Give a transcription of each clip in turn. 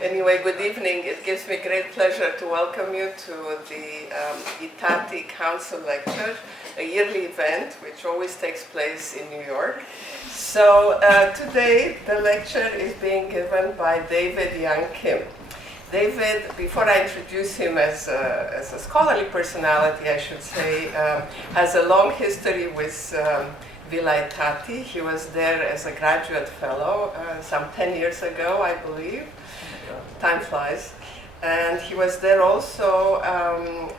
Anyway, good evening. It gives me great pleasure to welcome you to the ITATI Council Lecture, a yearly event which always takes place in New York. So today the lecture is being given by David Young Kim. David, before I introduce him as a scholarly personality, I should say, has a long history with Villa ITATI. He was there as a graduate fellow some 10 years ago, I believe. Time flies. And he was there also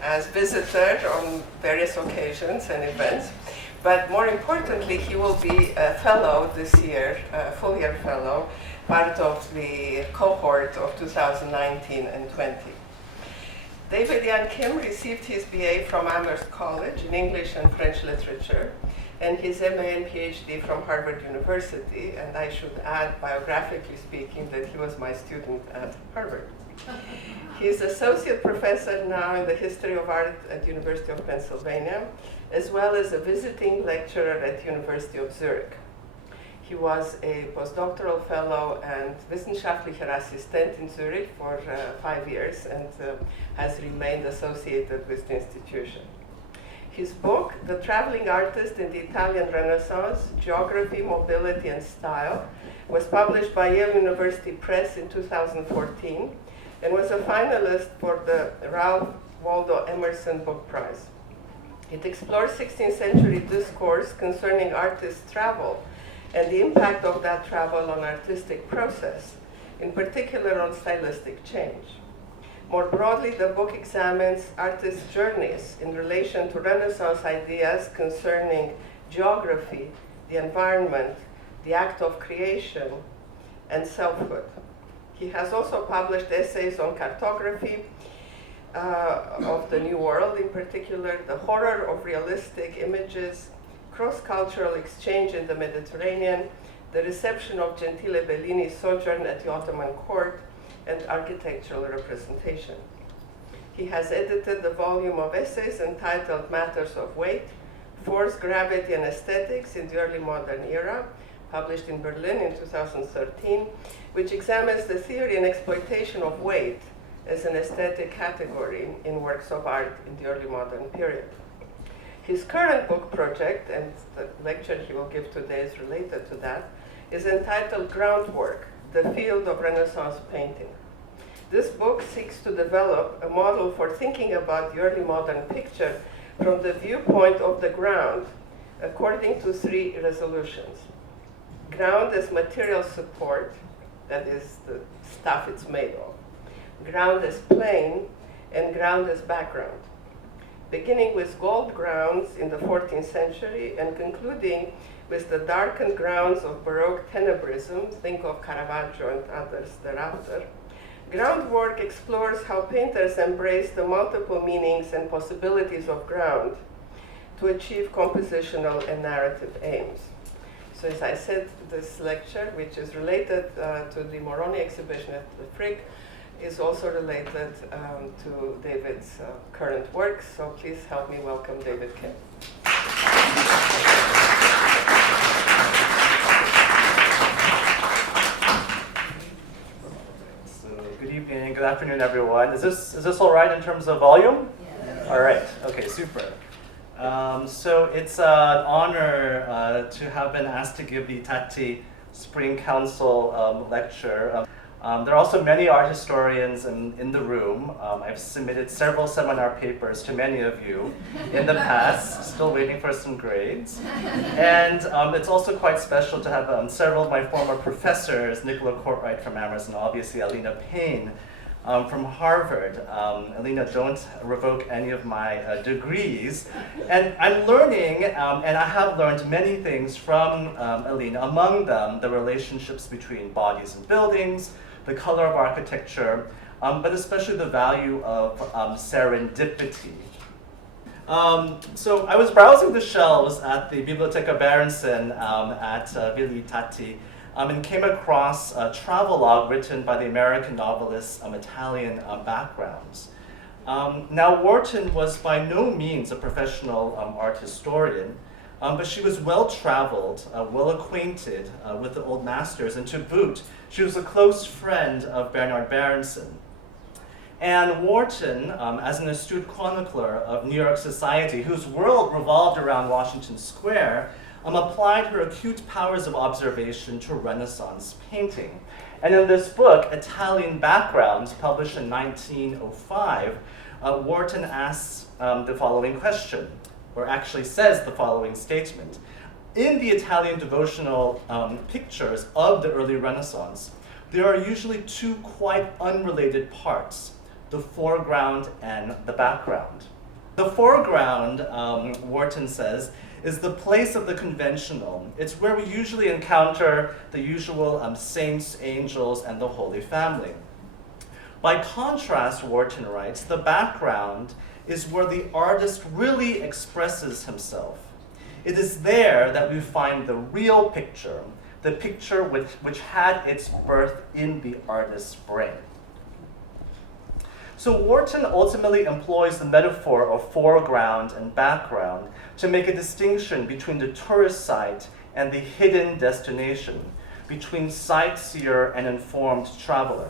as visitor on various occasions and events. But more importantly, he will be a fellow this year, a full-year fellow, part of the cohort of 2019 and 20. David Young Kim received his BA from Amherst College in English and French literature, and his MA and PhD from Harvard University, and I should add, biographically speaking, that he was my student at Harvard. He's associate professor now in the history of art at University of Pennsylvania, as well as a visiting lecturer at University of Zurich. He was a postdoctoral fellow and wissenschaftlicher Assistent in Zurich for 5 years and has remained associated with the institution. His book, The Traveling Artist in the Italian Renaissance, Geography, Mobility, and Style, was published by Yale University Press in 2014 and was a finalist for the Ralph Waldo Emerson Book Prize. It explores 16th century discourse concerning artists' travel and the impact of that travel on artistic process, in particular on stylistic change. More broadly, the book examines artists' journeys in relation to Renaissance ideas concerning geography, the environment, the act of creation, and selfhood. He has also published essays on cartography of the New World, in particular, the horror of realistic images, cross-cultural exchange in the Mediterranean, the reception of Gentile Bellini's sojourn at the Ottoman court, and architectural representation. He has edited the volume of essays entitled Matters of Weight, Force, Gravity, and Aesthetics in the Early Modern Era, published in Berlin in 2013, which examines the theory and exploitation of weight as an aesthetic category in works of art in the early modern period. His current book project, and the lecture he will give today is related to that, is entitled Groundwork, the Field of Renaissance Painting. This book seeks to develop a model for thinking about the early modern picture from the viewpoint of the ground, according to 3 resolutions. Ground as material support, that is the stuff it's made of. Ground as plane, and ground as background. Beginning with gold grounds in the 14th century and concluding with the darkened grounds of Baroque tenebrism, think of Caravaggio and others thereafter, Groundwork explores how painters embrace the multiple meanings and possibilities of ground to achieve compositional and narrative aims. So as I said, this lecture, which is related to the Moroni exhibition at the Frick, is also related to David's current work. So please help me welcome David Kim. Good evening, good afternoon, everyone. Is this all right in terms of volume? Yes. All right. Okay, super. So it's an honor to have been asked to give the ITATI Spring Council lecture. There are also many art historians in the room. I've submitted several seminar papers to many of you in the past, still waiting for some grades. And it's also quite special to have several of my former professors, Nicola Courtwright from Amherst and obviously Alina Payne from Harvard. Alina, don't revoke any of my degrees. And I'm learning, and I have learned many things from Alina, among them the relationships between bodies and buildings, the color of architecture, but especially the value of serendipity. So I was browsing the shelves at the Biblioteca Berenson at Villa ITATI and came across a travelogue written by the American novelist Italian backgrounds. Now, Wharton was by no means a professional art historian, But she was well-traveled, well-acquainted with the old masters, and to boot, she was a close friend of Bernard Berenson. Anne Wharton, as an astute chronicler of New York society, whose world revolved around Washington Square, applied her acute powers of observation to Renaissance painting. And in this book, Italian Backgrounds, published in 1905, Wharton asks the following question, or actually says the following statement. In the Italian devotional pictures of the early Renaissance, there are usually two quite unrelated parts, the foreground and the background. The foreground, Wharton says, is the place of the conventional. It's where we usually encounter the usual saints, angels, and the Holy Family. By contrast, Wharton writes, the background is where the artist really expresses himself. It is there that we find the real picture, the picture which had its birth in the artist's brain. So Wharton ultimately employs the metaphor of foreground and background to make a distinction between the tourist site and the hidden destination, between sightseer and informed traveler.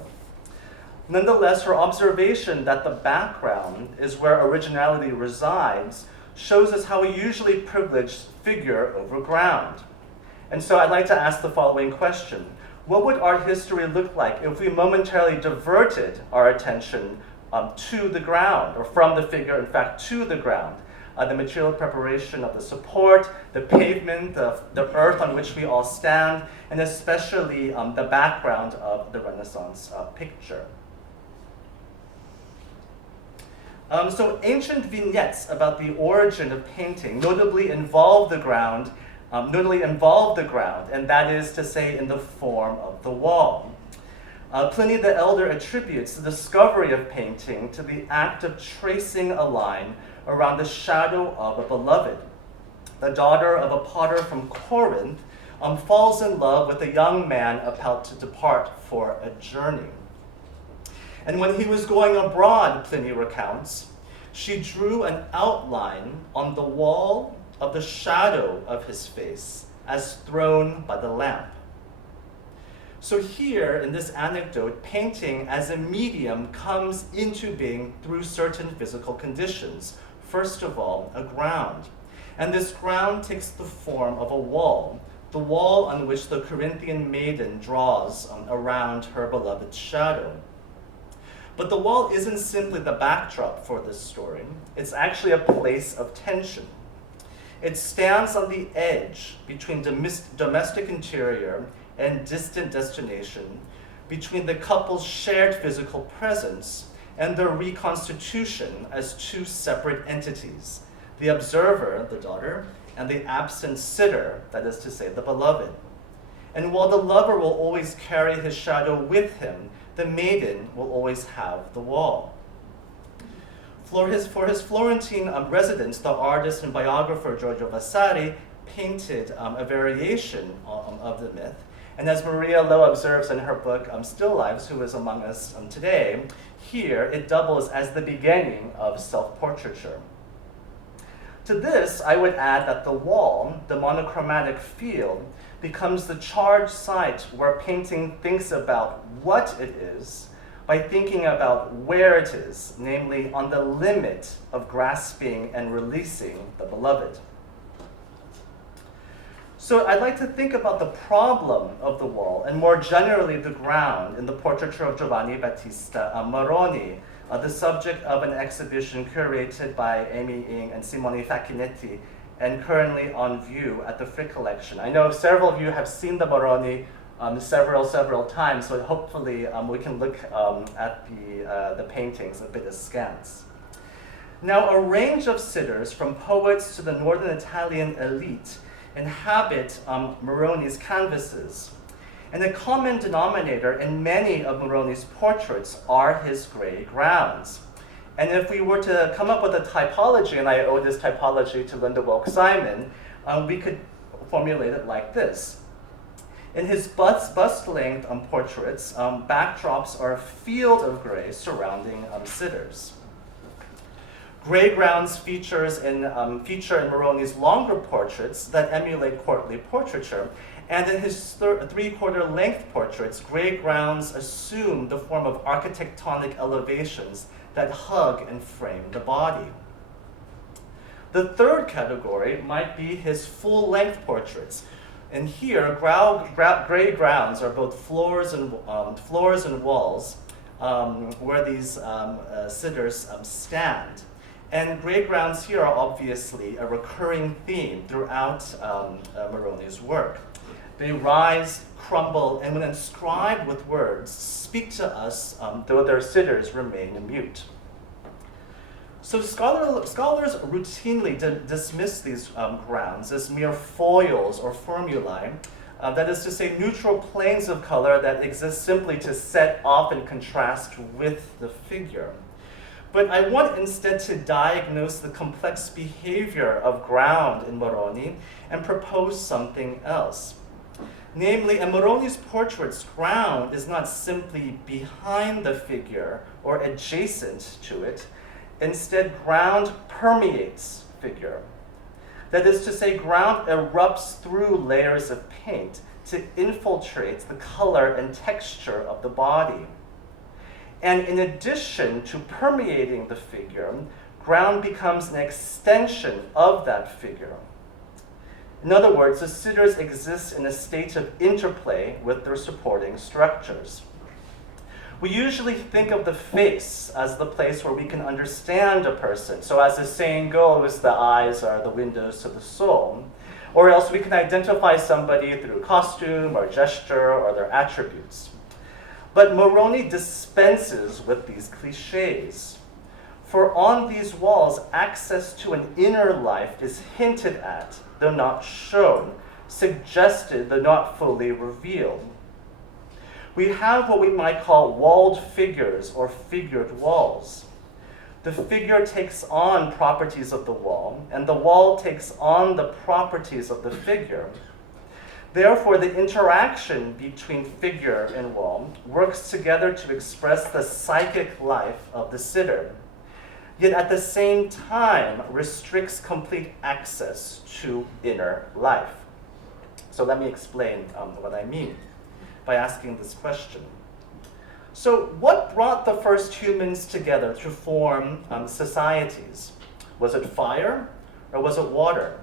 Nonetheless, her observation that the background is where originality resides shows us how we usually privilege figure over ground. And so I'd like to ask the following question. What would art history look like if we momentarily diverted our attention to the ground, or from the figure, in fact, to the ground? The material preparation of the support, the pavement, the earth on which we all stand, and especially the background of the Renaissance picture. So ancient vignettes about the origin of painting notably involve the ground, and that is to say in the form of the wall. Pliny the Elder attributes the discovery of painting to the act of tracing a line around the shadow of a beloved. The daughter of a potter from Corinth falls in love with a young man about to depart for a journey. And when he was going abroad, Pliny recounts, she drew an outline on the wall of the shadow of his face as thrown by the lamp. So here, in this anecdote, painting as a medium comes into being through certain physical conditions. First of all, a ground. And this ground takes the form of a wall, the wall on which the Corinthian maiden draws around her beloved's shadow. But the wall isn't simply the backdrop for this story. It's actually a place of tension. It stands on the edge between domestic interior and distant destination, between the couple's shared physical presence and their reconstitution as two separate entities, the observer, the daughter, and the absent sitter, that is to say, the beloved. And while the lover will always carry his shadow with him, the maiden will always have the wall. For his Florentine residence, the artist and biographer Giorgio Vasari painted a variation of the myth. And as Maria Lowe observes in her book, Still Lives, who is among us today, here it doubles as the beginning of self-portraiture. To this, I would add that the wall, the monochromatic field, becomes the charged site where painting thinks about what it is by thinking about where it is, namely on the limit of grasping and releasing the beloved. So I'd like to think about the problem of the wall, and more generally the ground, in the portraiture of Giovanni Battista Moroni, the subject of an exhibition curated by Amy Ng and Simone Facchinetti, and currently on view at the Frick Collection. I know several of you have seen the Moroni several times, so hopefully we can look at the paintings a bit askance. Now, a range of sitters, from poets to the northern Italian elite, inhabit Moroni's canvases. And the common denominator in many of Moroni's portraits are his gray grounds. And if we were to come up with a typology, and I owe this typology to Linda Wilk-Simon, we could formulate it like this. In his bust-length portraits, backdrops are a field of gray surrounding sitters. Gray grounds feature in Moroni's longer portraits that emulate courtly portraiture, and in his three-quarter length portraits, gray grounds assume the form of architectonic elevations that hug and frame the body. The third category might be his full-length portraits. And here, gray grounds are both floors and walls where these sitters stand. And gray grounds here are obviously a recurring theme throughout Moroni's work. They rise, crumble, and when inscribed with words, speak to us, though their sitters remain mute. So scholars routinely dismiss these grounds as mere foils or formulae, that is to say, neutral planes of color that exist simply to set off and contrast with the figure. But I want instead to diagnose the complex behavior of ground in Moroni and propose something else. Namely, in Moroni's portraits, ground is not simply behind the figure or adjacent to it. Instead, ground permeates figure. That is to say, ground erupts through layers of paint to infiltrate the color and texture of the body. And in addition to permeating the figure, ground becomes an extension of that figure. In other words, the sitters exist in a state of interplay with their supporting structures. We usually think of the face as the place where we can understand a person. So as the saying goes, the eyes are the windows to the soul. Or else we can identify somebody through costume or gesture or their attributes. But Moroni dispenses with these cliches. For on these walls, access to an inner life is hinted at, though not shown, suggested, though not fully revealed. We have what we might call walled figures or figured walls. The figure takes on properties of the wall, and the wall takes on the properties of the figure. Therefore, the interaction between figure and wall works together to express the psychic life of the sitter, yet at the same time restricts complete access to inner life. So let me explain what I mean by asking this question. So what brought the first humans together to form societies? Was it fire or was it water?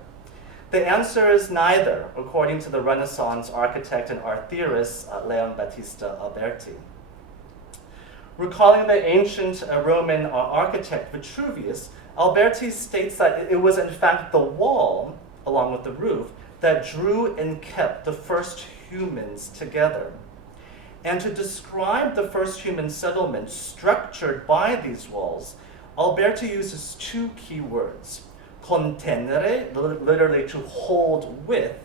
The answer is neither, according to the Renaissance architect and art theorist Leon Battista Alberti. Recalling the ancient Roman architect Vitruvius, Alberti states that it was in fact the wall, along with the roof, that drew and kept the first humans together. And to describe the first human settlement structured by these walls, Alberti uses two key words: contenere, literally to hold with,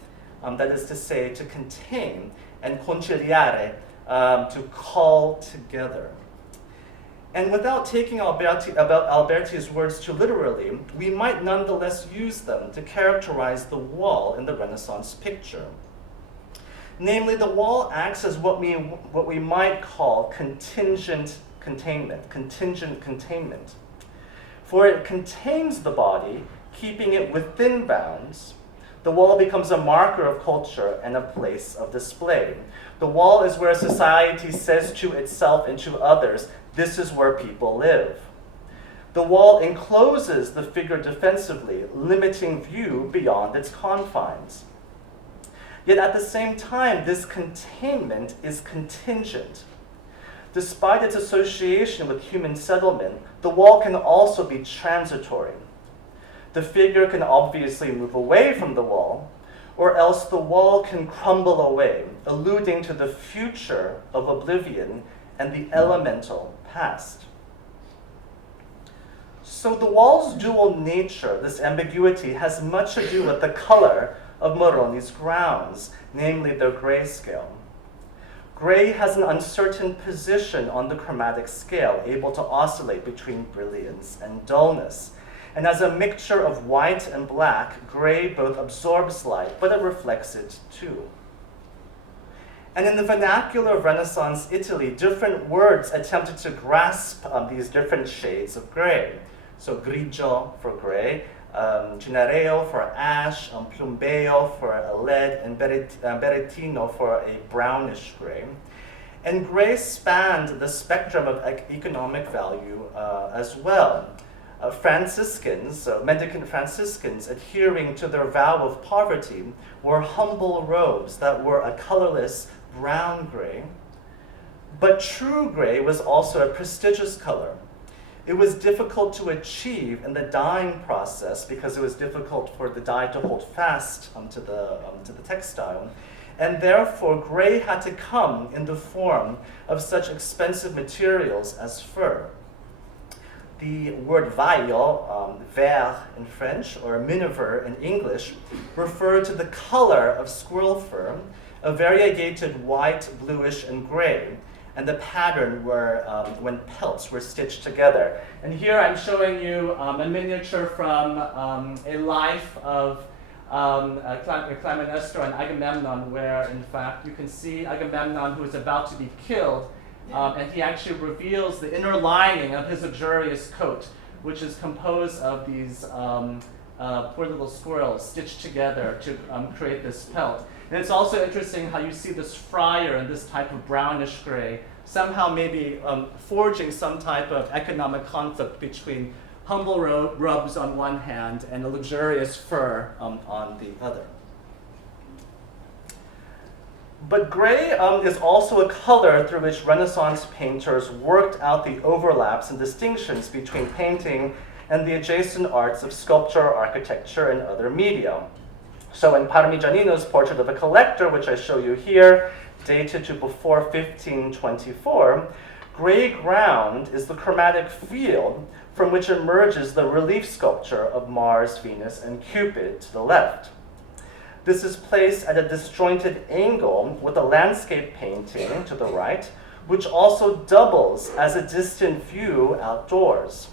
that is to say, to contain, and conciliare, to call together. And without taking Alberti's words too literally, we might nonetheless use them to characterize the wall in the Renaissance picture. Namely, the wall acts as what we might call contingent containment. For it contains the body, keeping it within bounds. The wall becomes a marker of culture and a place of display. The wall is where society says to itself and to others, this is where people live. The wall encloses the figure defensively, limiting view beyond its confines. Yet at the same time, this containment is contingent. Despite its association with human settlement, the wall can also be transitory. The figure can obviously move away from the wall, or else the wall can crumble away, alluding to the future of oblivion and the elemental past. So the wall's dual nature, this ambiguity, has much to do with the color of Moroni's grounds, namely their grayscale. Gray has an uncertain position on the chromatic scale, able to oscillate between brilliance and dullness. And as a mixture of white and black, gray both absorbs light, but it reflects it too. And in the vernacular of Renaissance Italy, different words attempted to grasp these different shades of gray. So grigio for gray, cinereo for ash, plumbeo for lead, and berrettino for a brownish gray. And gray spanned the spectrum of economic value as well. Franciscans, mendicant Franciscans, adhering to their vow of poverty, wore humble robes that were a colorless brown gray. But true gray was also a prestigious color. It was difficult to achieve in the dyeing process because it was difficult for the dye to hold fast to the textile. And therefore, gray had to come in the form of such expensive materials as fur. The word vaillo, vert in French, or miniver in English, referred to the color of squirrel fur, a variegated white, bluish, and gray, and the pattern were when pelts were stitched together. And here I'm showing you a miniature from a life of Clytemnestra and Agamemnon, where in fact you can see Agamemnon, who is about to be killed, and he actually reveals the inner lining of his luxurious coat, which is composed of these poor little squirrels stitched together to create this pelt. And it's also interesting how you see this friar in this type of brownish gray, somehow maybe forging some type of economic conflict between humble robes on one hand and a luxurious fur on the other. But gray is also a color through which Renaissance painters worked out the overlaps and distinctions between painting and the adjacent arts of sculpture, architecture, and other media. So in Parmigianino's Portrait of a Collector, which I show you here, dated to before 1524, gray ground is the chromatic field from which emerges the relief sculpture of Mars, Venus, and Cupid to the left. This is placed at a disjointed angle with a landscape painting to the right, which also doubles as a distant view outdoors.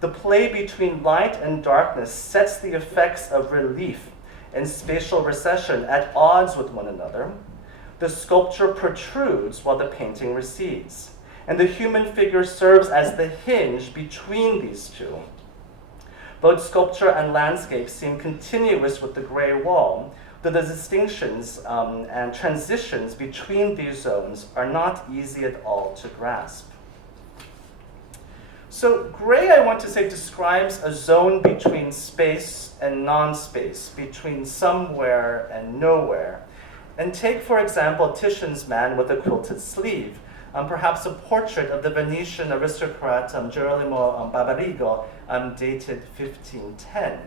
The play between light and darkness sets the effects of relief and spatial recession at odds with one another. The sculpture protrudes while the painting recedes, and the human figure serves as the hinge between these two. Both sculpture and landscape seem continuous with the gray wall, though the distinctions and transitions between these zones are not easy at all to grasp. So gray, I want to say, describes a zone between space and non-space, between somewhere and nowhere. And take, for example, Titian's Man with a Quilted Sleeve, perhaps a portrait of the Venetian aristocrat Girolamo Barbarigo, dated 1510.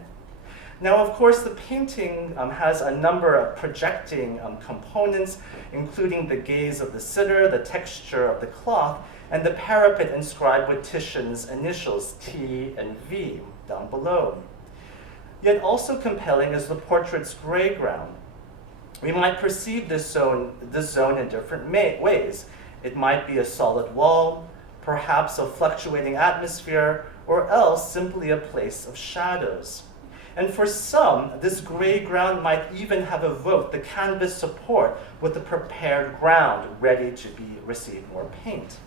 Now, of course, the painting has a number of projecting components, including the gaze of the sitter, the texture of the cloth, and the parapet inscribed with Titian's initials, T and V, down below. Yet also compelling is the portrait's gray ground. We might perceive this zone in different ways. It might be a solid wall, perhaps a fluctuating atmosphere, or else simply a place of shadows. And for some, this gray ground might even have evoked the canvas support with the prepared ground ready to receive more paint.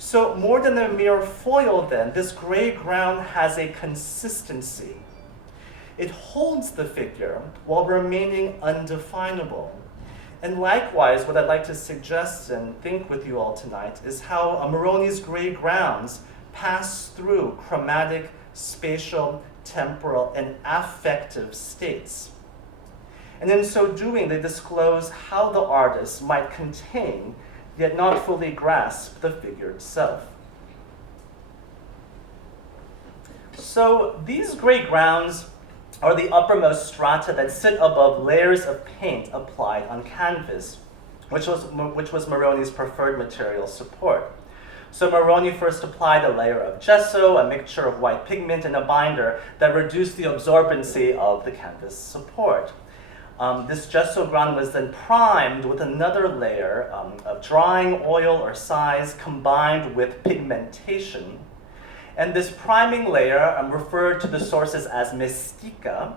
So more than a mere foil then, this gray ground has a consistency. It holds the figure while remaining undefinable. And likewise, what I'd like to suggest and think with you all tonight is how Moroni's gray grounds pass through chromatic, spatial, temporal, and affective states. And in so doing, they disclose how the artist might contain, yet not fully grasp, the figure itself. So these gray grounds are the uppermost strata that sit above layers of paint applied on canvas, which was Moroni's preferred material support. So Moroni first applied a layer of gesso, a mixture of white pigment, and a binder that reduced the absorbency of the canvas support. This gesso ground was then primed with another layer of drying oil or size combined with pigmentation. And this priming layer, referred to the sources as mestica,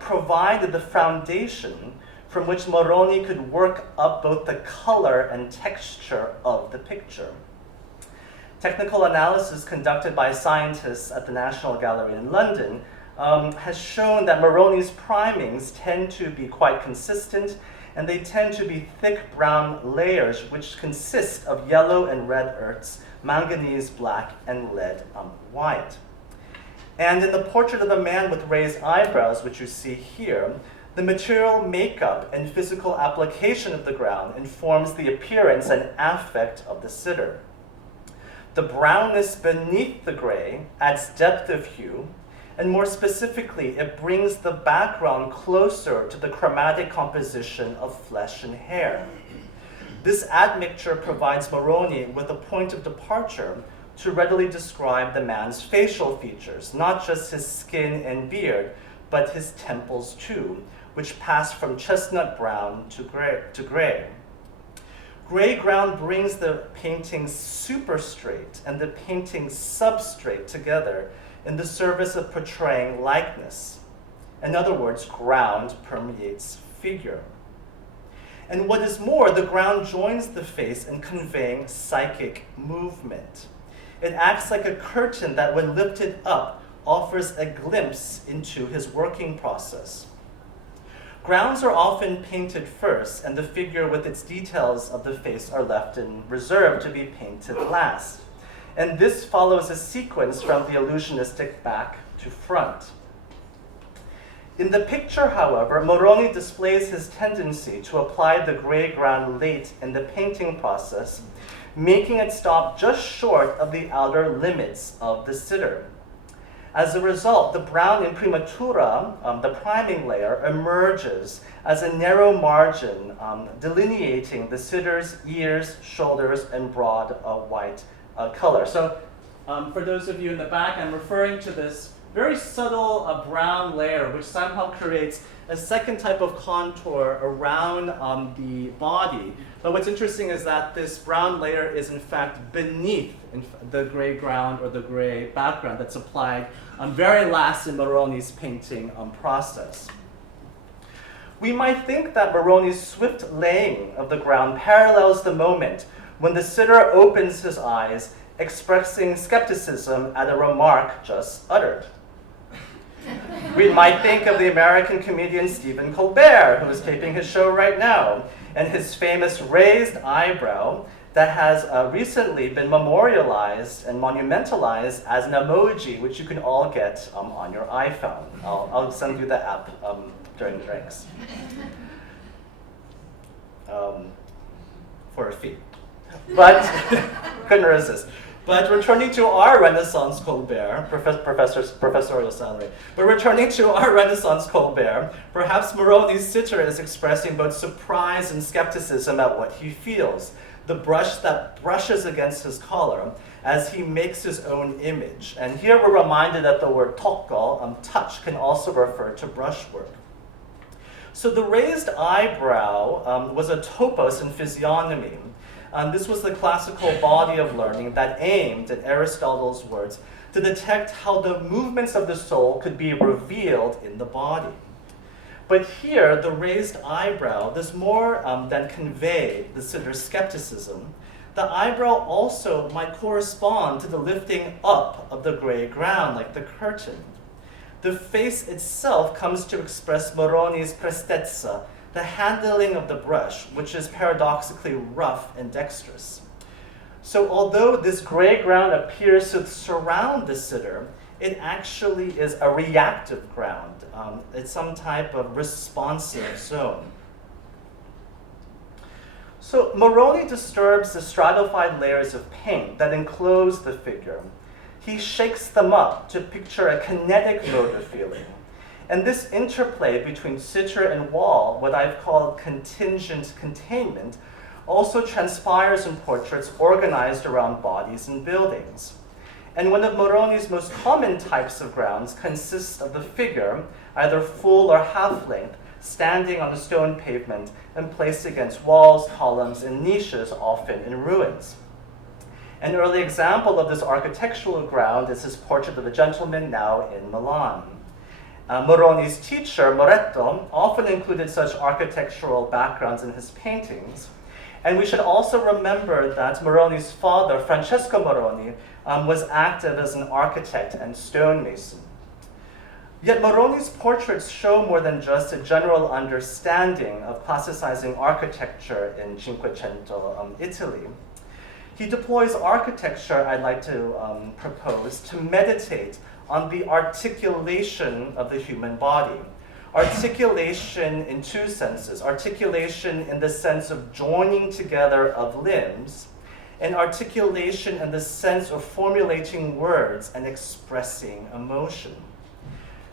provided the foundation from which Moroni could work up both the color and texture of the picture. Technical analysis conducted by scientists at the National Gallery in London has shown that Moroni's primings tend to be quite consistent, and they tend to be thick brown layers which consist of yellow and red earths, manganese black, and lead white. And in the portrait of a man with raised eyebrows, which you see here, the material makeup and physical application of the ground informs the appearance and affect of the sitter. The brownness beneath the gray adds depth of hue, and more specifically, it brings the background closer to the chromatic composition of flesh and hair. This admixture provides Moroni with a point of departure to readily describe the man's facial features, not just his skin and beard, but his temples too, which pass from chestnut brown to gray. Gray ground brings the painting's superstrate and the painting's substrate together in the service of portraying likeness. In other words, ground permeates figure. And what is more, the ground joins the face in conveying psychic movement. It acts like a curtain that, when lifted up, offers a glimpse into his working process. Grounds are often painted first, and the figure with its details of the face are left in reserve to be painted last. And this follows a sequence from the illusionistic back to front. In the picture, however, Moroni displays his tendency to apply the gray ground late in the painting process, making it stop just short of the outer limits of the sitter. As a result, the brown imprimatura, the priming layer, emerges as a narrow margin delineating the sitter's ears, shoulders, and broad white color. So for those of you in the back, I'm referring to this very subtle brown layer, which somehow creates a second type of contour around the body. But what's interesting is that this brown layer is in fact beneath the gray ground or the gray background that's applied very last in Moroni's painting process. We might think that Moroni's swift laying of the ground parallels the moment when the sitter opens his eyes, expressing skepticism at a remark just uttered. We might think of the American comedian Stephen Colbert, who is taping his show right now, and his famous raised eyebrow that has recently been memorialized and monumentalized as an emoji, which you can all get on your iPhone. I'll send you the app during drinks for a fee. But couldn't resist. But returning to our Renaissance Colbert, professorial salary, but returning to our Renaissance Colbert, perhaps Moroni's sitter is expressing both surprise and skepticism at what he feels, the brush that brushes against his collar as he makes his own image. And here we're reminded that the word tokko, touch, can also refer to brushwork. So the raised eyebrow was a topos in physiognomy. This was the classical body of learning that aimed, in Aristotle's words, to detect how the movements of the soul could be revealed in the body. But here, the raised eyebrow does more than convey the sitter's skepticism. The eyebrow also might correspond to the lifting up of the gray ground, like the curtain. The face itself comes to express Moroni's prestezza, the handling of the brush, which is paradoxically rough and dexterous. So although this gray ground appears to surround the sitter, it actually is a reactive ground. It's some type of responsive zone. So Moroni disturbs the stratified layers of paint that enclose the figure. He shakes them up to picture a kinetic mode of feeling. And this interplay between sitter and wall, what I've called contingent containment, also transpires in portraits organized around bodies and buildings. And one of Moroni's most common types of grounds consists of the figure, either full or half-length, standing on a stone pavement and placed against walls, columns, and niches, often in ruins. An early example of this architectural ground is his portrait of a gentleman now in Milan. Moroni's teacher, Moretto, often included such architectural backgrounds in his paintings, And we should also remember that Moroni's father, Francesco Moroni, was active as an architect and stonemason. Yet Moroni's portraits show more than just a general understanding of classicizing architecture in Cinquecento Italy. He deploys architecture, I'd like to propose, to meditate on the articulation of the human body. Articulation in two senses. Articulation in the sense of joining together of limbs, and articulation in the sense of formulating words and expressing emotion.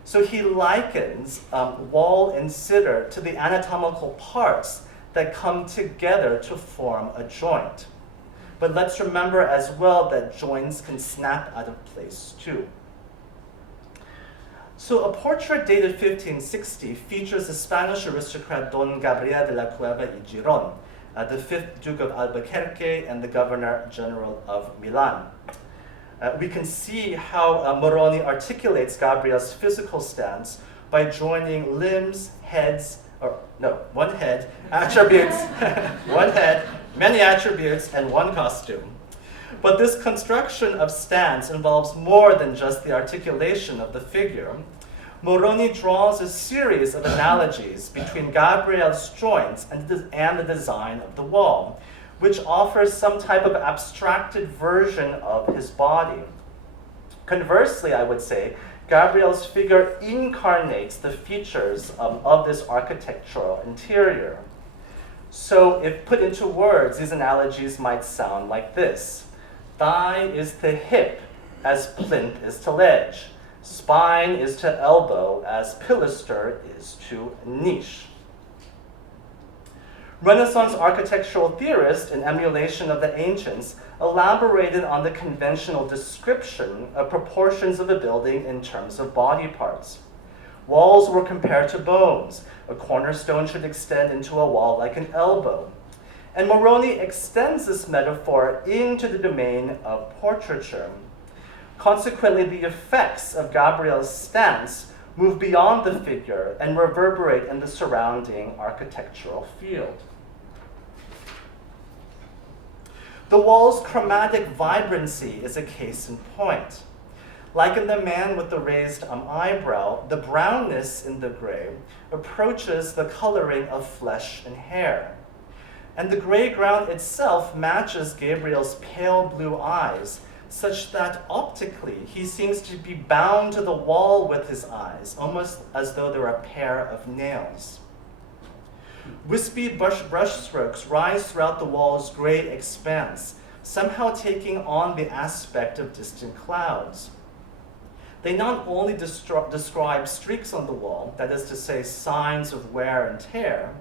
So he likens wall and sitter to the anatomical parts that come together to form a joint. But let's remember as well that joints can snap out of place too. So a portrait dated 1560 features the Spanish aristocrat Don Gabriel de la Cueva y Giron, the 5th Duke of Albuquerque and the Governor General of Milan. We can see how Moroni articulates Gabriel's physical stance by joining limbs, one head, attributes, one head, many attributes, and one costume. But this construction of stance involves more than just the articulation of the figure. Moroni draws a series of analogies between Gabriel's joints and the design of the wall, which offers some type of abstracted version of his body. Conversely, I would say, Gabriel's figure incarnates the features of this architectural interior. So if put into words, these analogies might sound like this. Thigh is to hip as plinth is to ledge. Spine is to elbow as pilaster is to niche. Renaissance architectural theorists, in emulation of the ancients, elaborated on the conventional description of proportions of a building in terms of body parts. Walls were compared to bones. A cornerstone should extend into a wall like an elbow. And Moroni extends this metaphor into the domain of portraiture. Consequently, the effects of Gabriel's stance move beyond the figure and reverberate in the surrounding architectural field. The wall's chromatic vibrancy is a case in point. Like in the man with the raised eyebrow, the brownness in the gray approaches the coloring of flesh and hair. And the gray ground itself matches Gabriel's pale blue eyes, such that optically he seems to be bound to the wall with his eyes, almost as though they're a pair of nails. Wispy brushstrokes rise throughout the wall's gray expanse, somehow taking on the aspect of distant clouds. They not only describe streaks on the wall, that is to say, signs of wear and tear,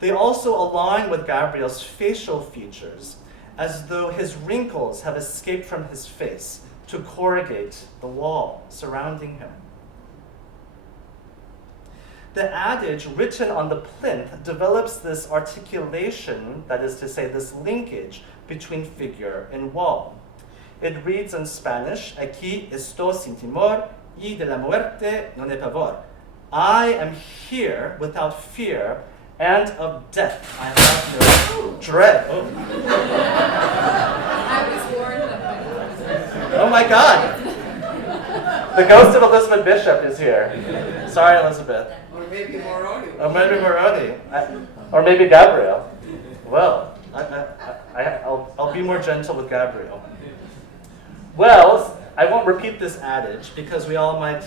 they also align with Gabriel's facial features, as though his wrinkles have escaped from his face to corrugate the wall surrounding him. The adage written on the plinth develops this articulation, that is to say, this linkage between figure and wall. It reads in Spanish, Aquí estoy sin temor, y de la muerte no hay pavor. I am here without fear, and of death I have no dread. Oh. I was warned of it. Oh my God! The ghost of Elizabeth Bishop is here. Sorry, Elizabeth. Or maybe Moroni. Or maybe Moroni. Or maybe Gabriel. Well, I'll be more gentle with Gabriel. Well, I won't repeat this adage because we all might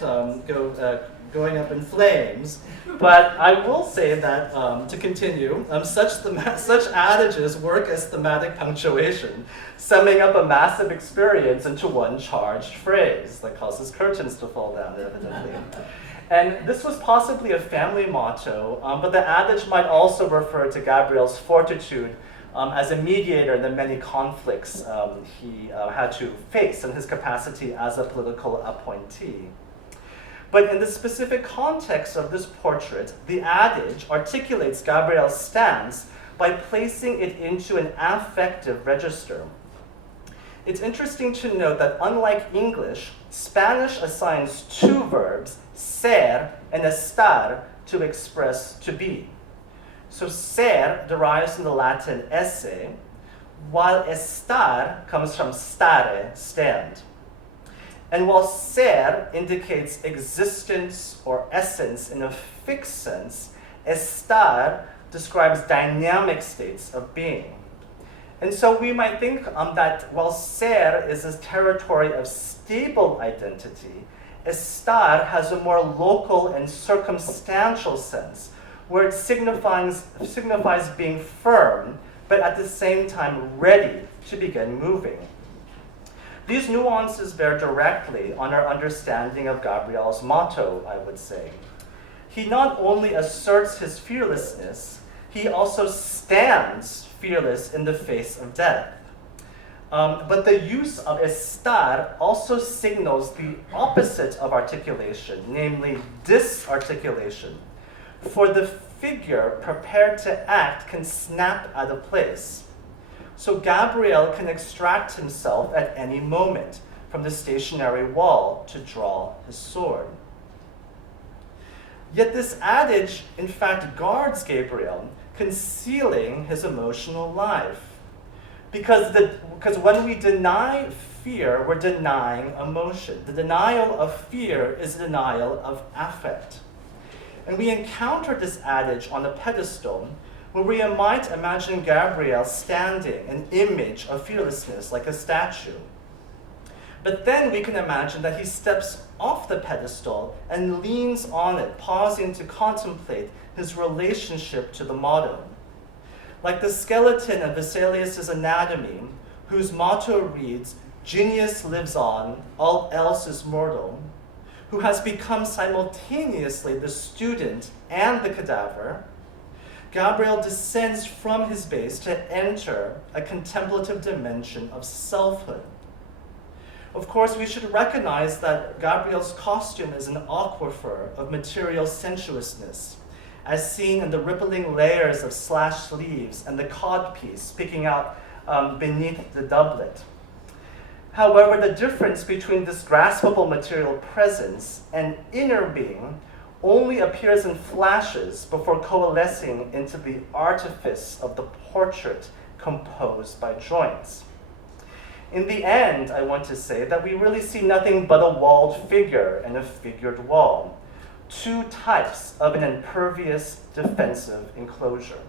going up in flames. But I will say that, to continue, such adages work as thematic punctuation, summing up a massive experience into one charged phrase that causes curtains to fall down, evidently. And this was possibly a family motto, but the adage might also refer to Gabriel's fortitude as a mediator in the many conflicts he had to face in his capacity as a political appointee. But in the specific context of this portrait, the adage articulates Gabriel's stance by placing it into an affective register. It's interesting to note that unlike English, Spanish assigns two verbs, ser and estar, to express to be. So ser derives from the Latin esse, while estar comes from stare, stand. And while ser indicates existence or essence in a fixed sense, estar describes dynamic states of being. And so we might think that while ser is a territory of stable identity, estar has a more local and circumstantial sense, where it signifies being firm, but at the same time ready to begin moving. These nuances bear directly on our understanding of Gabriel's motto, I would say. He not only asserts his fearlessness, he also stands fearless in the face of death. But the use of estar also signals the opposite of articulation, namely disarticulation. For the figure prepared to act can snap out of place. So Gabriel can extract himself at any moment from the stationary wall to draw his sword. Yet this adage, in fact, guards Gabriel, concealing his emotional life. Because when we deny fear, we're denying emotion. The denial of fear is the denial of affect. And we encounter this adage on a pedestal where we might imagine Gabriel standing, an image of fearlessness like a statue. But then we can imagine that he steps off the pedestal and leans on it, pausing to contemplate his relationship to the motto. Like the skeleton of Vesalius' Anatomy, whose motto reads, "Genius lives on, all else is mortal," who has become simultaneously the student and the cadaver, Gabriel descends from his base to enter a contemplative dimension of selfhood. Of course, we should recognize that Gabriel's costume is an aquifer of material sensuousness, as seen in the rippling layers of slashed sleeves and the codpiece peeking out beneath the doublet. However, the difference between this graspable material presence and inner being only appears in flashes before coalescing into the artifice of the portrait composed by joints. In the end, I want to say that we really see nothing but a walled figure and a figured wall, two types of an impervious defensive enclosure.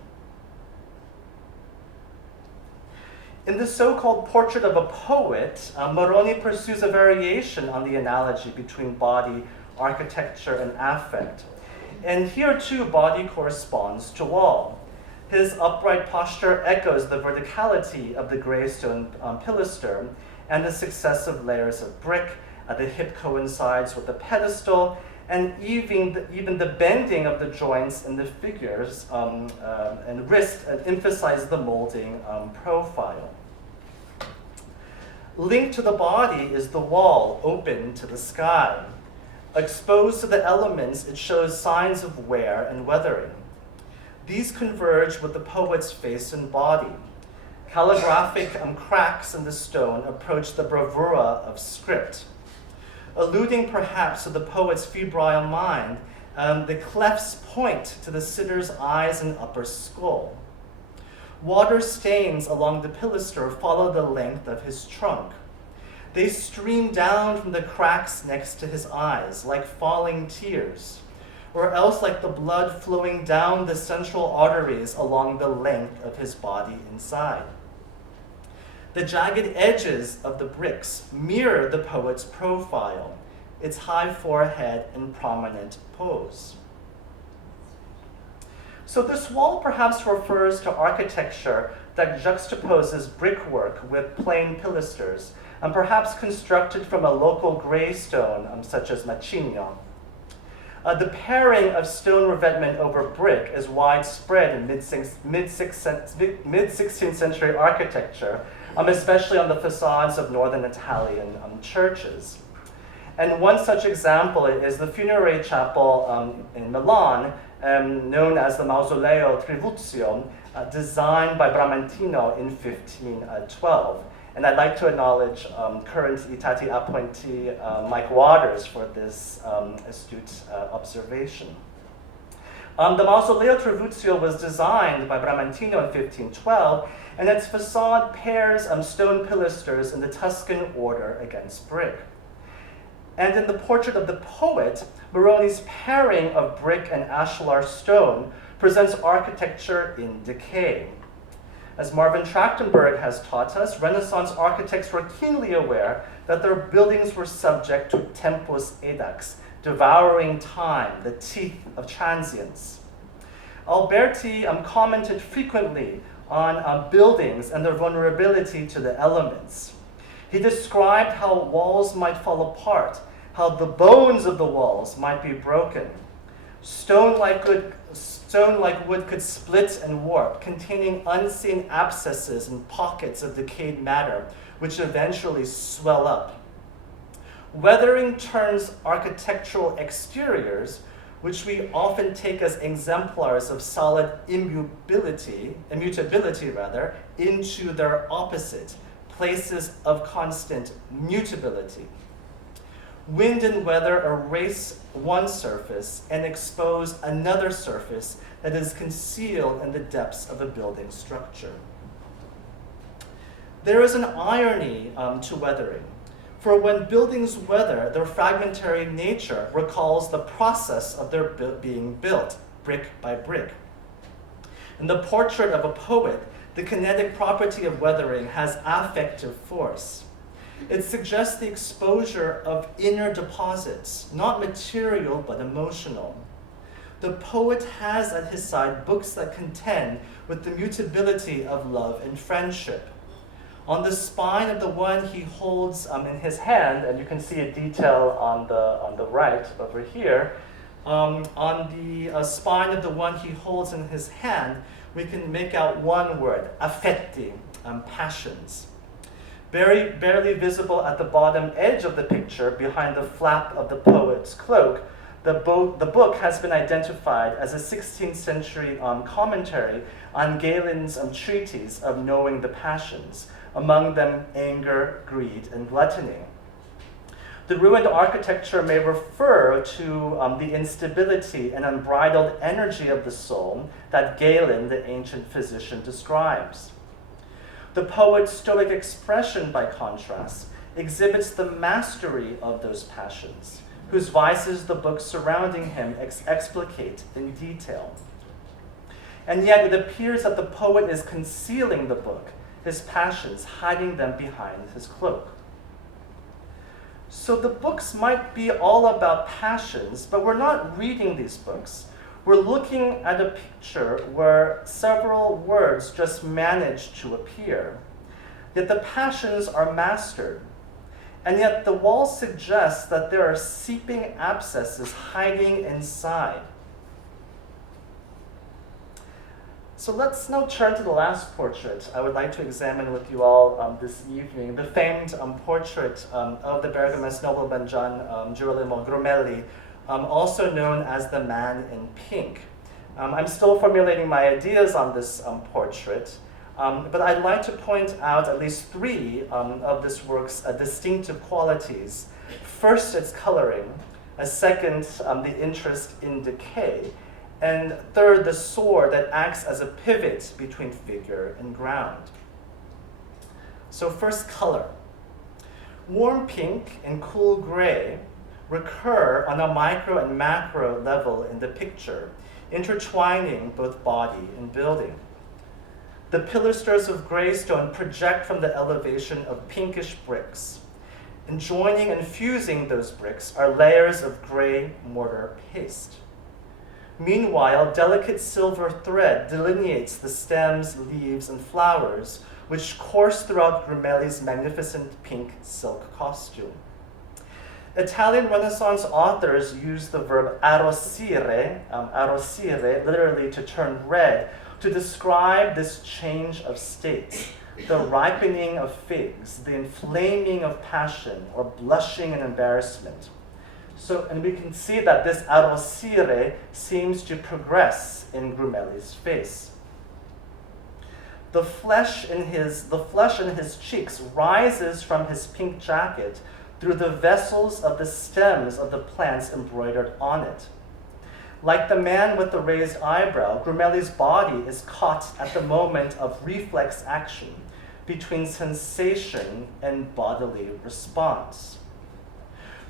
In the so-called Portrait of a Poet, Moroni pursues a variation on the analogy between body, architecture, and affect. And here too, body corresponds to wall. His upright posture echoes the verticality of the gray stone pilaster and the successive layers of brick. The hip coincides with the pedestal, and even the bending of the joints in the figures and wrist emphasize the molding profile. Linked to the body is the wall, open to the sky. Exposed to the elements, it shows signs of wear and weathering. These converge with the poet's face and body. Calligraphic cracks in the stone approach the bravura of script. Alluding perhaps to the poet's febrile mind, the clefts point to the sitter's eyes and upper skull. Water stains along the pilaster follow the length of his trunk. They stream down from the cracks next to his eyes like falling tears, or else like the blood flowing down the central arteries along the length of his body inside. The jagged edges of the bricks mirror the poet's profile, its high forehead and prominent pose. So this wall perhaps refers to architecture that juxtaposes brickwork with plain pilasters, and perhaps constructed from a local gray stone, such as macigno. The pairing of stone revetment over brick is widespread in mid-16th century architecture, especially on the facades of northern Italian churches. And one such example is the funerary chapel in Milan, known as the Mausoleo Trivulzio, designed by Bramantino in 1512. And I'd like to acknowledge current ITATI appointee Mike Waters for this astute observation. The Mausoleo Trivulzio was designed by Bramantino in 1512, and its facade pairs stone pilasters in the Tuscan order against brick. And in the portrait of the poet, Moroni's pairing of brick and ashlar stone presents architecture in decay. As Marvin Trachtenberg has taught us, Renaissance architects were keenly aware that their buildings were subject to tempus edax, devouring time, the teeth of transience. Alberti commented frequently on buildings and their vulnerability to the elements. He described how walls might fall apart, how the bones of the walls might be broken. Stone like wood could split and warp, containing unseen abscesses and pockets of decayed matter, which eventually swell up. Weathering turns architectural exteriors, which we often take as exemplars of solid immutability, into their opposite, places of constant mutability. Wind and weather erase one surface and expose another surface that is concealed in the depths of a building structure. There is an irony to weathering, for when buildings weather, their fragmentary nature recalls the process of their being built, brick by brick. In the portrait of a poet, the kinetic property of weathering has affective force. It suggests the exposure of inner deposits, not material but emotional. The poet has at his side books that contend with the mutability of love and friendship. On the spine of the one he holds in his hand, and you can see a detail on the right over here, on the spine of the one he holds in his hand, we can make out one word, affetti, passions. Barely visible at the bottom edge of the picture, behind the flap of the poet's cloak, the book has been identified as a 16th century commentary on Galen's treatise of knowing the passions, among them anger, greed, and gluttony. The ruined architecture may refer to the instability and unbridled energy of the soul that Galen, the ancient physician, describes. The poet's stoic expression, by contrast, exhibits the mastery of those passions, whose vices the books surrounding him explicate in detail. And yet it appears that the poet is concealing the book, his passions, hiding them behind his cloak. So the books might be all about passions, but we're not reading these books. We're looking at a picture where several words just manage to appear. Yet the passions are mastered. And yet the wall suggests that there are seeping abscesses hiding inside. So let's now turn to the last portrait I would like to examine with you all this evening, the famed portrait of the Bergamese nobleman Gian Girolamo Grumelli, also known as the Man in Pink. I'm still formulating my ideas on this portrait, but I'd like to point out at least three of this work's distinctive qualities. First, its coloring. Second, the interest in decay. And third, the sword that acts as a pivot between figure and ground. So first, color. Warm pink and cool gray recur on a micro and macro level in the picture, intertwining both body and building. The pilasters of gray stone project from the elevation of pinkish bricks, and joining and fusing those bricks are layers of gray mortar paste. Meanwhile, delicate silver thread delineates the stems, leaves, and flowers, which course throughout Grumelli's magnificent pink silk costume. Italian Renaissance authors use the verb arrossire, literally to turn red, to describe this change of states, the ripening of figs, the inflaming of passion, or blushing and embarrassment. And we can see that this arrossire seems to progress in Grumelli's face. The flesh in his cheeks rises from his pink jacket through the vessels of the stems of the plants embroidered on it. Like the man with the raised eyebrow, Grumelli's body is caught at the moment of reflex action between sensation and bodily response.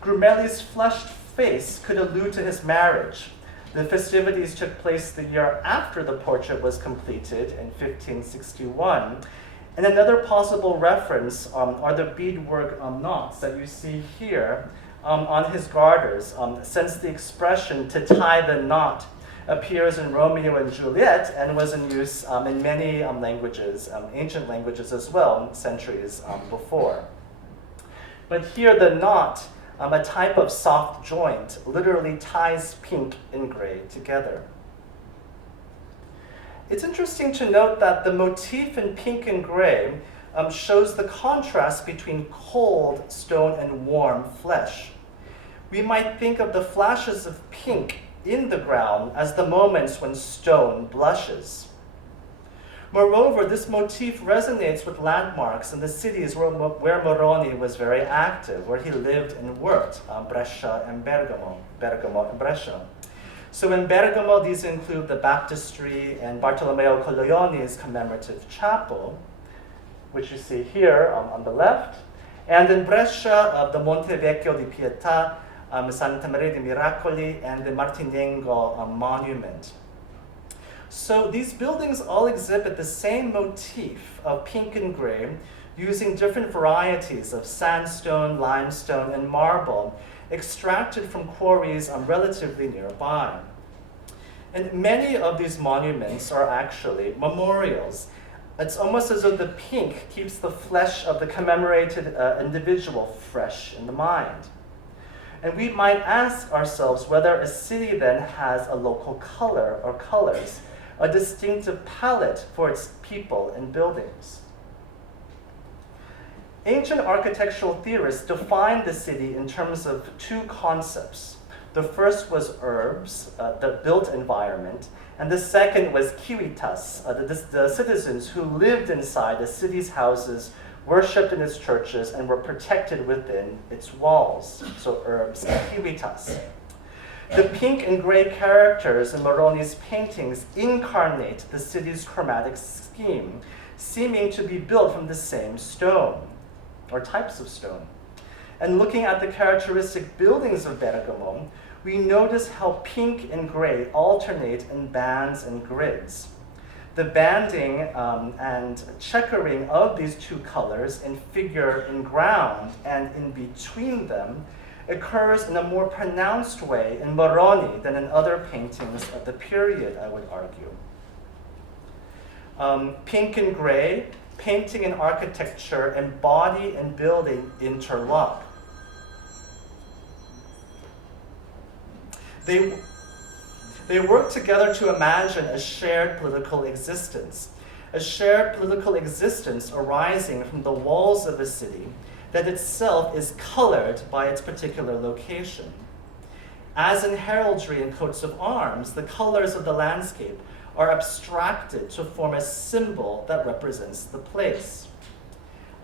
Grumelli's flushed face could allude to his marriage. The festivities took place the year after the portrait was completed in 1561. And another possible reference are the beadwork knots that you see here on his garters, since the expression to tie the knot appears in Romeo and Juliet and was in use in many languages, ancient languages as well, centuries before. But here the knot, a type of soft joint, literally ties pink and gray together. It's interesting to note that the motif in pink and gray shows the contrast between cold stone and warm flesh. We might think of the flashes of pink in the ground as the moments when stone blushes. Moreover, this motif resonates with landmarks in the cities where Moroni was very active, where he lived and worked, Brescia and Bergamo and Brescia. So in Bergamo, these include the baptistry and Bartolomeo Colleoni's commemorative chapel, which you see here on the left. And in Brescia, the Monte Vecchio di Pietà, Santa Maria dei Miracoli, and the Martinengo monument. So these buildings all exhibit the same motif of pink and gray, using different varieties of sandstone, limestone, and marble extracted from quarries relatively nearby. And many of these monuments are actually memorials. It's almost as though the pink keeps the flesh of the commemorated individual fresh in the mind. And we might ask ourselves whether a city then has a local color or colors, a distinctive palette for its people and buildings. Ancient architectural theorists defined the city in terms of two concepts. The first was urbs, the built environment, and the second was civitas, the citizens who lived inside the city's houses, worshipped in its churches, and were protected within its walls. So urbs and civitas. The pink and gray characters in Moroni's paintings incarnate the city's chromatic scheme, seeming to be built from the same stone, or types of stone. And looking at the characteristic buildings of Bergamo, we notice how pink and gray alternate in bands and grids. The banding and checkering of these two colors in figure in ground and in between them occurs in a more pronounced way in Moroni than in other paintings of the period, I would argue. Pink and gray, painting and architecture, and body and building interlock. They work together to imagine a shared political existence arising from the walls of a city that itself is colored by its particular location. As in heraldry and coats of arms, the colors of the landscape are abstracted to form a symbol that represents the place.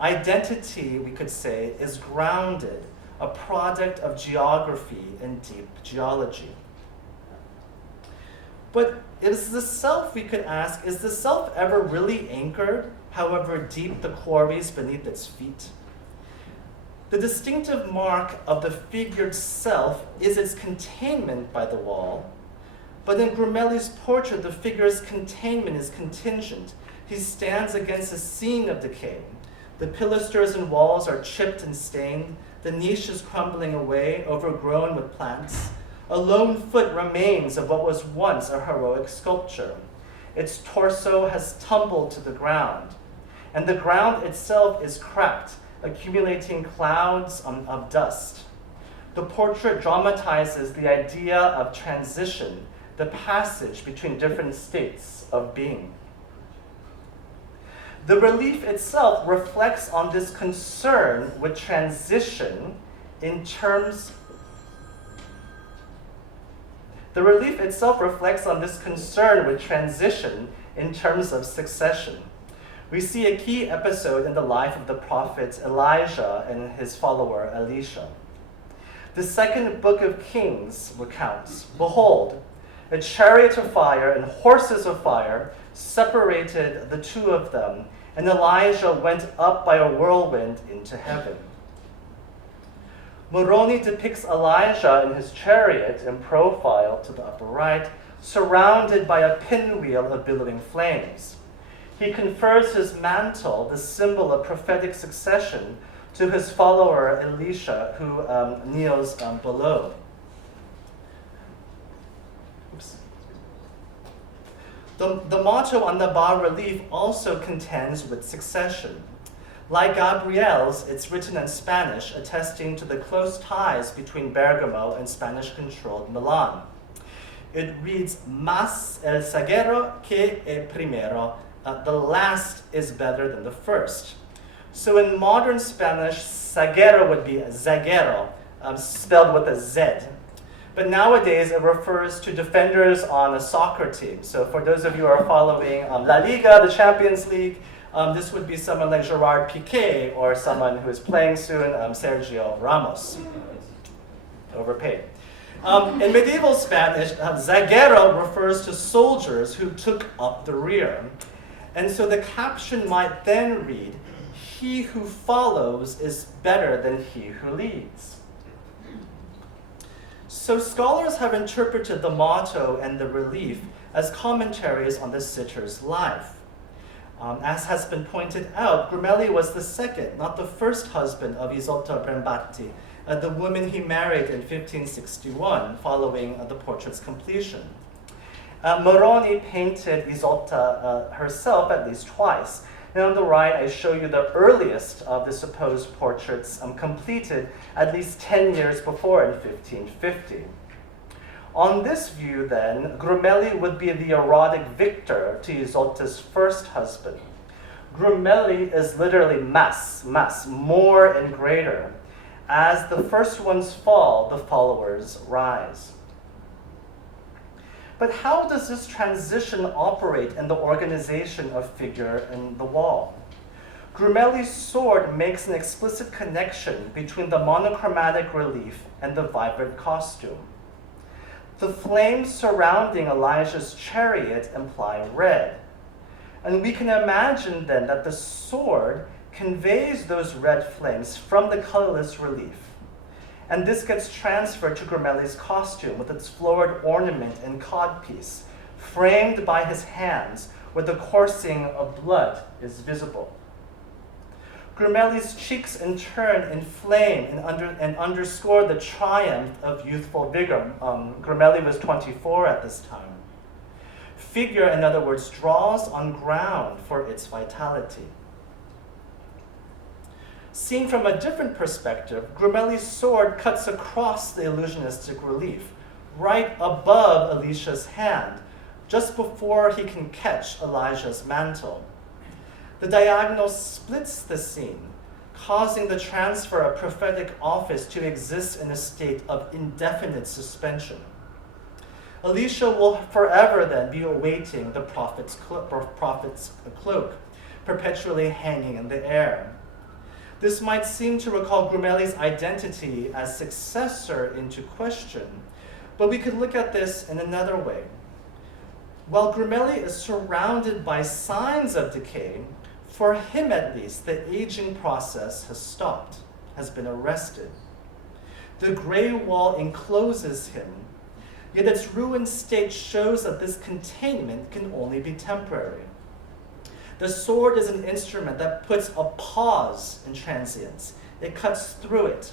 Identity, we could say, is grounded, a product of geography and deep geology. But is the self, we could ask, is the self ever really anchored, however deep the quarries beneath its feet? The distinctive mark of the figured self is its containment by the wall, but in Grumelli's portrait, the figure's containment is contingent. He stands against a scene of decay. The pilasters and walls are chipped and stained, the niche is crumbling away, overgrown with plants. A lone foot remains of what was once a heroic sculpture. Its torso has tumbled to the ground, and the ground itself is cracked, accumulating clouds of dust. The portrait dramatizes the idea of transition, the passage between different states of being. The relief itself reflects on this concern with transition in terms of succession. We see a key episode in the life of the prophet Elijah and his follower Elisha. The second book of Kings recounts, "Behold, A chariot of fire and horses of fire separated the two of them, and Elijah went up by a whirlwind into heaven. Moroni depicts Elijah in his chariot in profile to the upper right, surrounded by a pinwheel of billowing flames. He confers his mantle, the symbol of prophetic succession, to his follower Elisha, who kneels below. Oops. The motto on the bas-relief also contends with succession. Like Gabriel's, it's written in Spanish, attesting to the close ties between Bergamo and Spanish-controlled Milan. It reads, "Mas el zaguero que el primero." The last is better than the first. So in modern Spanish, zaguero would be zaguero, spelled with a Z. But nowadays, it refers to defenders on a soccer team. So for those of you who are following La Liga, the Champions League, this would be someone like Gerard Piqué, or someone who is playing soon, Sergio Ramos. Overpaid. In medieval Spanish, zaguero refers to soldiers who took up the rear. And so the caption might then read, "He who follows is better than he who leads." So scholars have interpreted the motto and the relief as commentaries on the sitter's life. As has been pointed out, Grumelli was the second, not the first husband of Isolta Brembatti, the woman he married in 1561, following the portrait's completion. Moroni painted Isolta herself at least twice. And on the right, I show you the earliest of the supposed portraits completed at least 10 years before in 1550. On this view, then, Grumelli would be the erotic victor to Isolta's first husband. Grumelli is literally mas, more and greater. As the first ones fall, the followers rise. But how does this transition operate in the organization of figure in the wall? Grumelli's sword makes an explicit connection between the monochromatic relief and the vibrant costume. The flames surrounding Elijah's chariot imply red. And we can imagine then that the sword conveys those red flames from the colorless relief. And this gets transferred to Grumelli's costume with its florid ornament and codpiece, framed by his hands where the coursing of blood is visible. Grumelli's cheeks in turn inflame and underscore the triumph of youthful vigor. Grumelli was 24 at this time. Figure, in other words, draws on ground for its vitality. Seen from a different perspective, Grumelli's sword cuts across the illusionistic relief, right above Elisha's hand, just before he can catch Elijah's mantle. The diagonal splits the scene, causing the transfer of prophetic office to exist in a state of indefinite suspension. Elisha will forever then be awaiting the prophet's cloak, perpetually hanging in the air. This might seem to recall Grumelli's identity as successor into question, but we could look at this in another way. While Grumelli is surrounded by signs of decay, for him at least, the aging process has stopped, has been arrested. The gray wall encloses him, yet its ruined state shows that this containment can only be temporary. The sword is an instrument that puts a pause in transience. It cuts through it.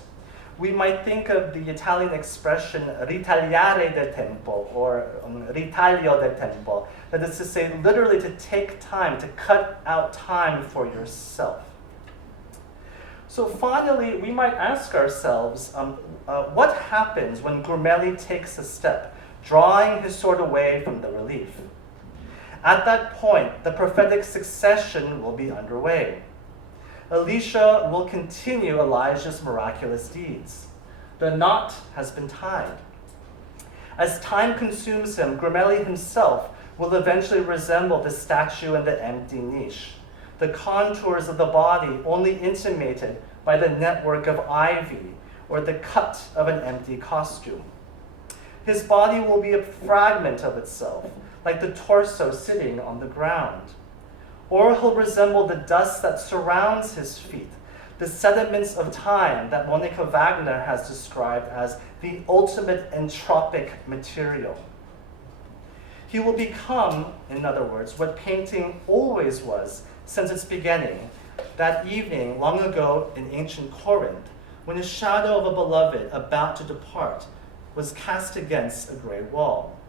We might think of the Italian expression ritagliare del tempo, or ritaglio del tempo, that is to say, literally to take time, to cut out time for yourself. So finally, we might ask ourselves, what happens when Grumelli takes a step, drawing his sword away from the relief? At that point, the prophetic succession will be underway. Elisha will continue Elijah's miraculous deeds. The knot has been tied. As time consumes him, Grumelli himself will eventually resemble the statue in the empty niche, the contours of the body only intimated by the network of ivy or the cut of an empty costume. His body will be a fragment of itself, like the torso sitting on the ground. Or he'll resemble the dust that surrounds his feet, the sediments of time that Monica Wagner has described as the ultimate entropic material. He will become, in other words, what painting always was since its beginning, that evening long ago in ancient Corinth, when the shadow of a beloved about to depart was cast against a gray wall.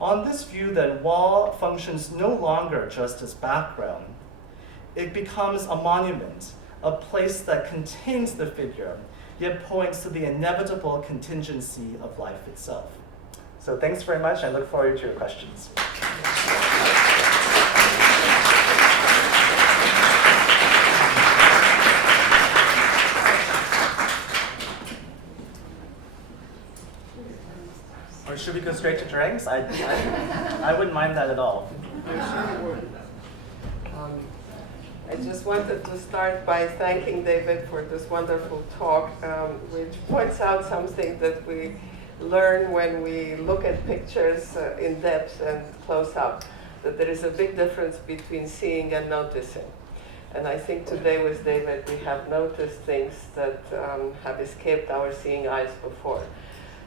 On this view, then, wall functions no longer just as background. It becomes a monument, a place that contains the figure, yet points to the inevitable contingency of life itself. So thanks very much. I look forward to your questions. Or should we go straight to drinks? I wouldn't mind that at all. I just wanted to start by thanking David for this wonderful talk, which points out something that we learn when we look at pictures in depth and close up, that there is a big difference between seeing and noticing. And I think today with David we have noticed things that have escaped our seeing eyes before.